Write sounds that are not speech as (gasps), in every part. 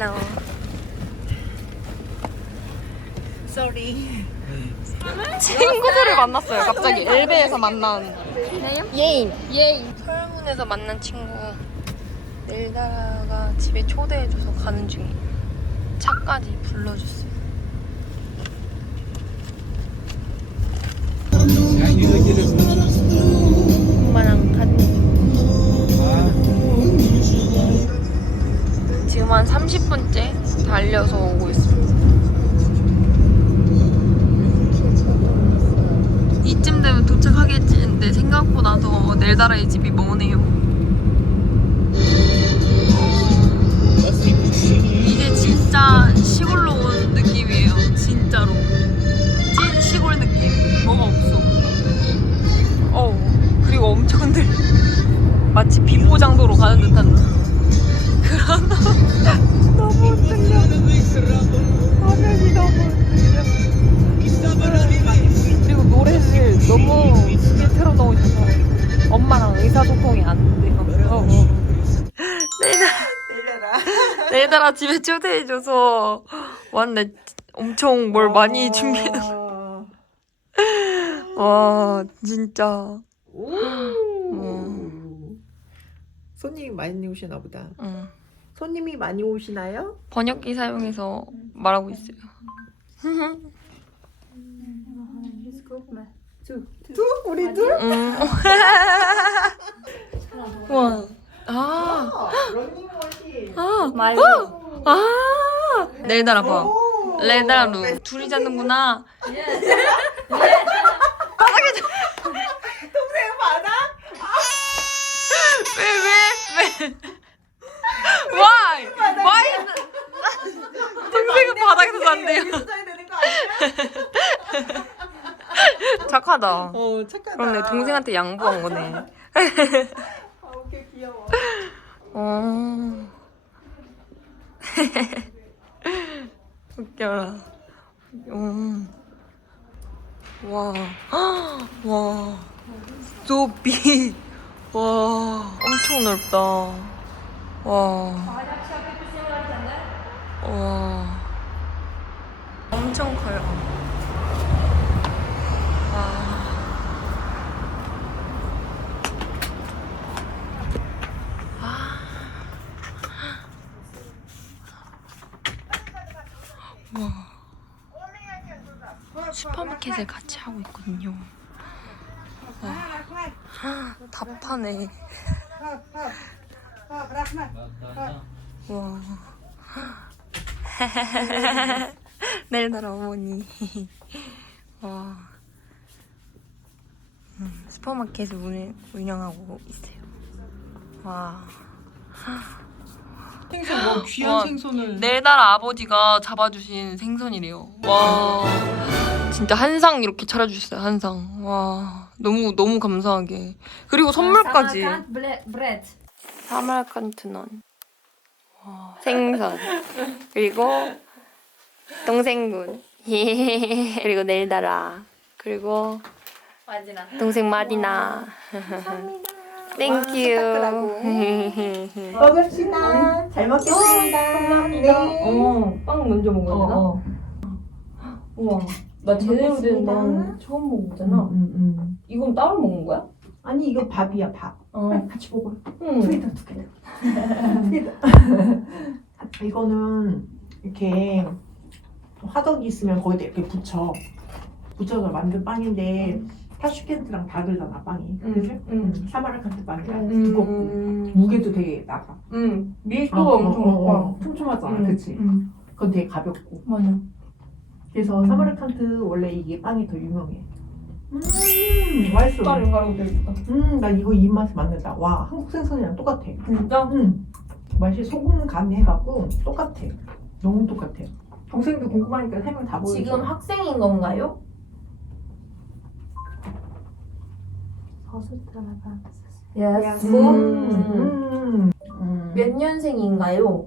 Hello. Sorry. 친구들을 만났어요. 갑자기 엘베에서 만난 예인. 예인. 서울문에서 만난 친구. 내일다가 집에 초대해줘서 가는 중이에요. 차까지 불러줬어요. 엄 비포장도로 가는 듯한 그런 (laughs) 너무 흔들려 화면이 너무 그리고 노래를 너무 크게 틀어놓으셔서 엄마랑 의사소통이 안. 어, 어. 내일아, 내일아 집에 초대해줘서 왔는데 엄청 뭘 많이 준비해. 어. (laughs) 와 진짜. 오. 손님이 많이 오시나 보다. 응. 손님이 많이 오시나요? 번역기 사용해서 말하고 있어요. 두? 우리 둘? 응. (laughs) 와. 아. 어, 런닝머신. 아. 어. 아. 내일 달아 봐. 오. 레다루 둘이 자는구나. (laughs) 동생 많아? 왜 왜 왜? Why? Why? 동생은 바닥에서 잔대요. 여기 써야 되는 거 아니야? 착하다. 어 착하다. 그런데 동생한테 양보한 거네. (laughs) 아 오케이 귀여워. 어. (laughs) 웃겨라. 음. 와. (gasps) 와. So (laughs) big. 와. 엄청 넓다. 와. 와. 엄청 커요. 슈퍼마켓을 같이 하고 있거든요. 와. 답하네. 와. (laughs) 내일 나라 어머니. (laughs) 와. 음, 슈퍼마켓을 운, 운영하고 있어요. 와. 생선 뭐 귀한 와, 생선을 내일 나라 아버지가 잡아주신 생선이래요. 와. 진짜 한 상 이렇게 차려주셨어요. 한 상. 와. 너무 너무 감사하게. 그리고 선물까지. 사마르칸트넌. 와, 생선. 그리고 동생분. 그리고 넬다라. 그리고 마지나. 동생 마디나. 땡큐. (laughs) 먹읍시다. 잘 먹겠습니다. 네. 어, 빵 먼저 먹어야 되나? 우와. 나 제대로 된 난 처음 먹어보잖아. 음, 음. 이건 따로 먹는 거야? 아니 이거 밥이야 밥. 어. 빨리 같이 먹어. 응. 두 개다 두 개다. 두 개다. 이거는 이렇게 화덕이 있으면 거기다 이렇게 붙여. 붙여서 만든 빵인데 타슈켄트랑 다르잖아 빵이. 응. 그지? 응. 사마르칸트 빵이라 음. 두껍고 무게도 되게 나가. 응. 밀도가 어, 엄청 어, 높아. 어, 촘촘하잖아, 응. 그치? 응. 그건 되게 가볍고. 맞아. 그래서 음. 사마르칸트 원래 이게 빵이 더 유명해. 음, 맛있어. 숟가락 가루고 되겠다. 음, 나 이거 입맛에 맞는다. 와, 한국 생선이랑 똑같아. 진짜? 음, 맛이 소금 간 해갖고 똑같아. 너무 똑같아. 동생도 궁금하니까 세명다 보여줘. 지금 학생인 건가요? Yes. 음, 음. 몇 년생인가요?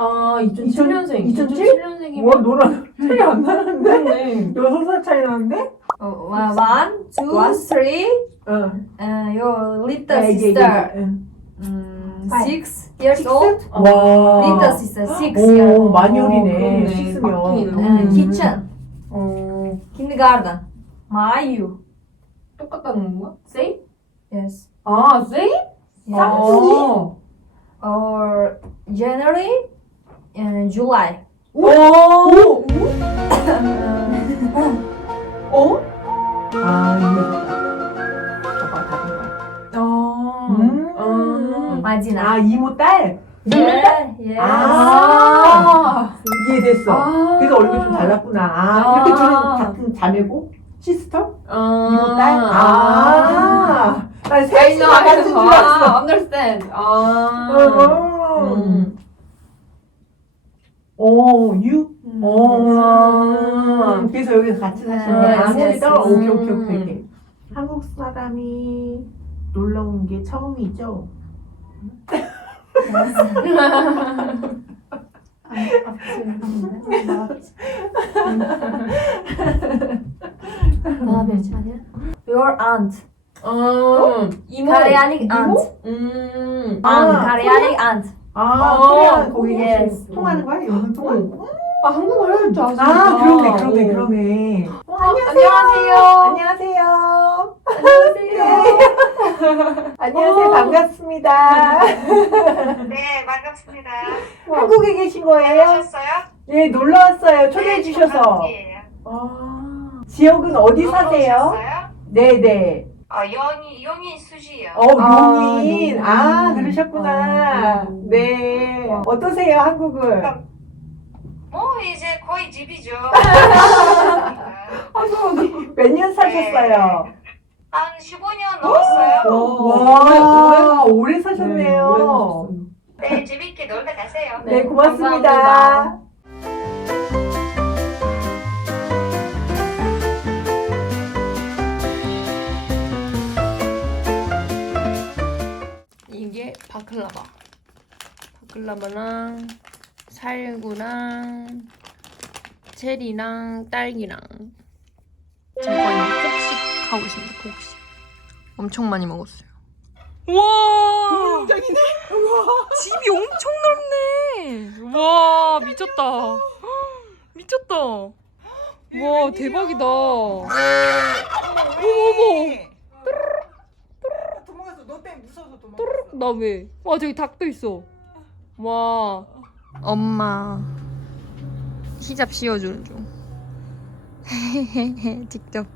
아, 2007년생. 2007년생이면 와, 너랑 차이 안 나는데? 네. 여섯 살 차이 나는데? Oh, one, two, One. three. 응. Uh, your little 야, 이게, 이게, sister. 응. 음, six years old. 와. Little sister six years 오, old. 많이 어리네. 그렇네. 씻으면. 음. kitchen. 어, Kindergarten. Mayu. 똑같다는 건가? Say? Yes. 아, 세이? yes. 어. Or January and July. 오. 오. Uh, 어? 아, 이거. 저거 다른 거. 어. 음. 음. Madina. 아, 이모 딸. Yeah, yes. 아. 이해됐어. 아. 그래서 얼굴이 좀 달랐구나. 아, 이렇게 둘은 같은 자매고? 시스터? 아. 이모 딸? 아. 난 셋이 다 같은 줄 아, 알았어. understand. 아. 음. 음. 오, 유? 음. 오. 그래서 여기서 같이 사시는 네, 아, yes, 거기다? yes. 오케이, 오케이, 오케이, 음. 오케이. 한국 사람이 놀러 온 게 처음이죠? Your aunt. 어. 이모. Koreanic aunt. 음. 아. Koreanic aunt. 아, 어, 코리안 거기. 계신 통하는 거야? 영상 통하는 거? 아, 한국말 할 줄 아시니까. 아, 그러네, 그러네, 그러네. 어, 안녕하세요. 안녕하세요. 안녕하세요. 안녕하세요. (laughs) 반갑습니다. (laughs) 네, 반갑습니다. 한국에 계신 거예요? 하셨어요? 예, 놀러 왔어요. 초대해 주셔서. 아, 지역은 어디 사세요? 오셨어요? 네, 네. 아, 용인, 용인 수지요. 어, 아, 용인. 용인. 아, 그러셨구나. 아, 네. 어떠세요, 한국은? 뭐 이제 거의 집이죠. (laughs) 몇년 사셨어요? 한 15년 넘었어요. 와, 오래 사셨네요. 네, 재밌게 놀다 가세요. 네, 고맙습니다. 감사합니다. 바클라바. 바클라바랑 살구랑 체리랑 딸기랑 잠깐 폭식 하고 있습니다. 폭식. 엄청 많이 먹었어요. 와! 굉장히네. 집이 엄청 넓네. 와 미쳤다. 미쳤다. 와 대박이다. 어머 어머. 도망갔어. 너 때문에 무서워서 도망갔어. 나 왜? 와 저기 닭도 있어. 와. 엄마 히잡 씌워주는 중. (laughs) 직접.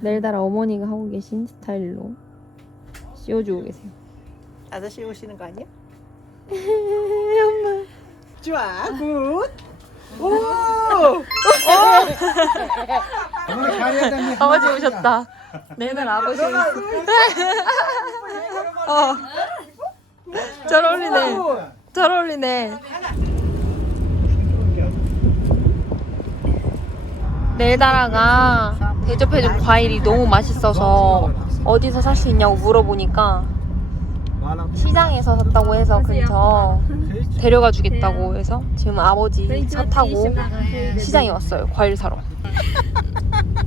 내일 달아 어머니가 하고 계신 스타일로 씌워주고 계세요. 아저씨 오시는 거 아니야? (laughs) 엄마. 좋아. 굿. 오! (laughs) 어머니 잘해야 되네. 아버지 오셨다. 내날 아버지 오셨어. 어. 잘 어울리네. 잘 어울리네. 내다라가 대접해준 과일이 너무 맛있어서 어디서 살 수 있냐고 물어보니까 시장에서 샀다고 해서 근처 데려가 주겠다고 해서 지금 아버지 차 타고 시장에 왔어요. 과일 사러. (laughs)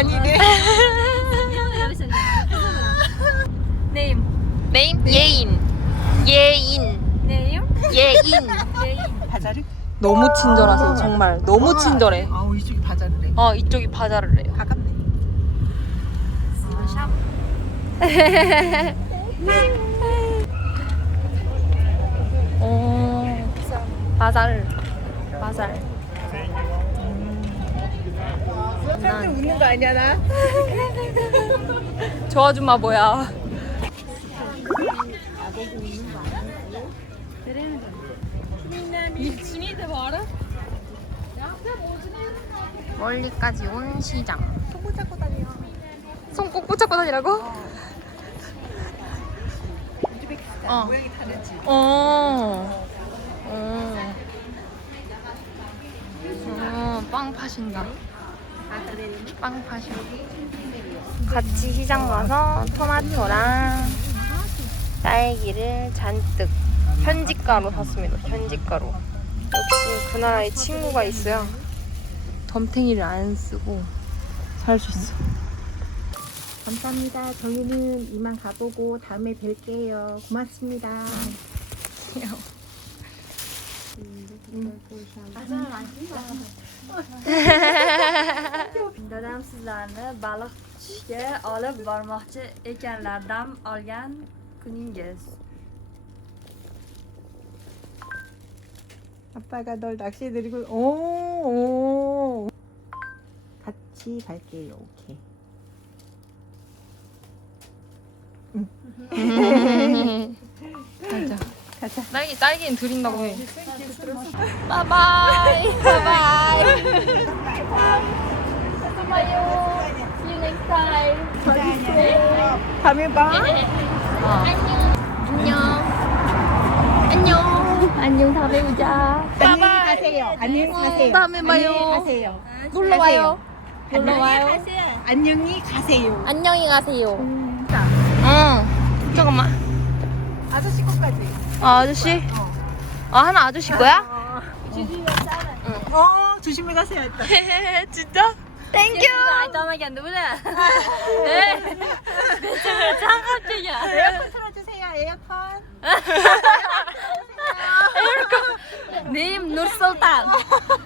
Name. (laughs) 네임. 예인. 예인. Name. 예인. 너무 친절하세요 정말. 너무 친절해. 아우 이쪽이 바자르네. 어 이쪽이 바자를 해요. 가깝네. (laughs) 어 바잘 바잘 사람들 웃는 거 아니야 나? 저 아줌마 뭐야 멀리까지 온 시장 손 꼭 잡고 다녀 손꼭 붙잡고 다니라고? 어. 모양이 다르지. 어. 어. 어, 빵 파신다. 빵 파셔. 같이 시장 가서 토마토랑 딸기를 잔뜩 현지가로 샀습니다. 현지가로. 역시 그 나라에 친구가 있어야 덤탱이를 안 쓰고 살 수 있어. 감사합니다. 저희는 이만 가보고 다음에 뵐게요. 고맙습니다. Dadam sizlarni baliq tutishga olib bormoqchi ekanlar. Dam olgan kuningiz. 아빠가 널 낚시에 데리고 오, 오. 같이 갈게요. 오케이. 가자. 가자. 딸기 딸기는 드린다고 해. 바이바이. 바이바이. 다음에 봐. 안녕 다음에 보자. 안녕히 가세요. 안녕히 가세요. 다음에 봐요. 안녕히 가세요. 놀러 와요. 놀러 와요. 안녕히 가세요. 안녕히 가세요. 응. 잠깐만. 아저씨 것까지. 아, 아저씨? 아, 하나 아저씨 거야? 어, 조심히 가세요. 일단. 진짜? 땡큐. Aytolmagan bular. 에어컨 틀어주세요. 에어컨. Name Nur Sultan.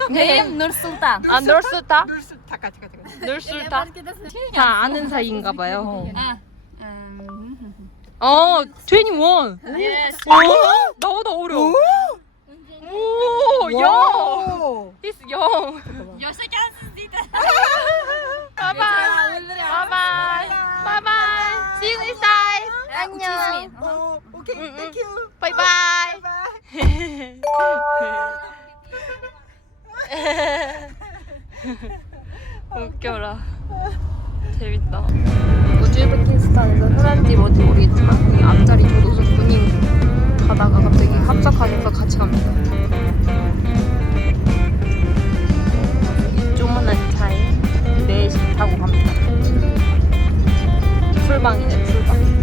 Name Nur Sultan. 아, 잠깐 잠깐 잠깐. 널 스타? 다 아는 사이인가 봐요. Um, 어, 21. yes. 오, 나보다 어려. 오, 영. 오. He's young. Bye bye. Bye bye. Bye bye. See you time. 안녕. 어, 오케이. 응, 응. 땡큐. Bye bye. 바이바이. 웃겨라. 재밌다. 우즈베키스탄에서 흔한지 뭔지 모르겠지만 이 앞자리 조도석 군인 가다가 갑자기 합작하면서 같이 갑니다. 이 조그만한 차에 4시 타고 갑니다. 출방이네, 출방.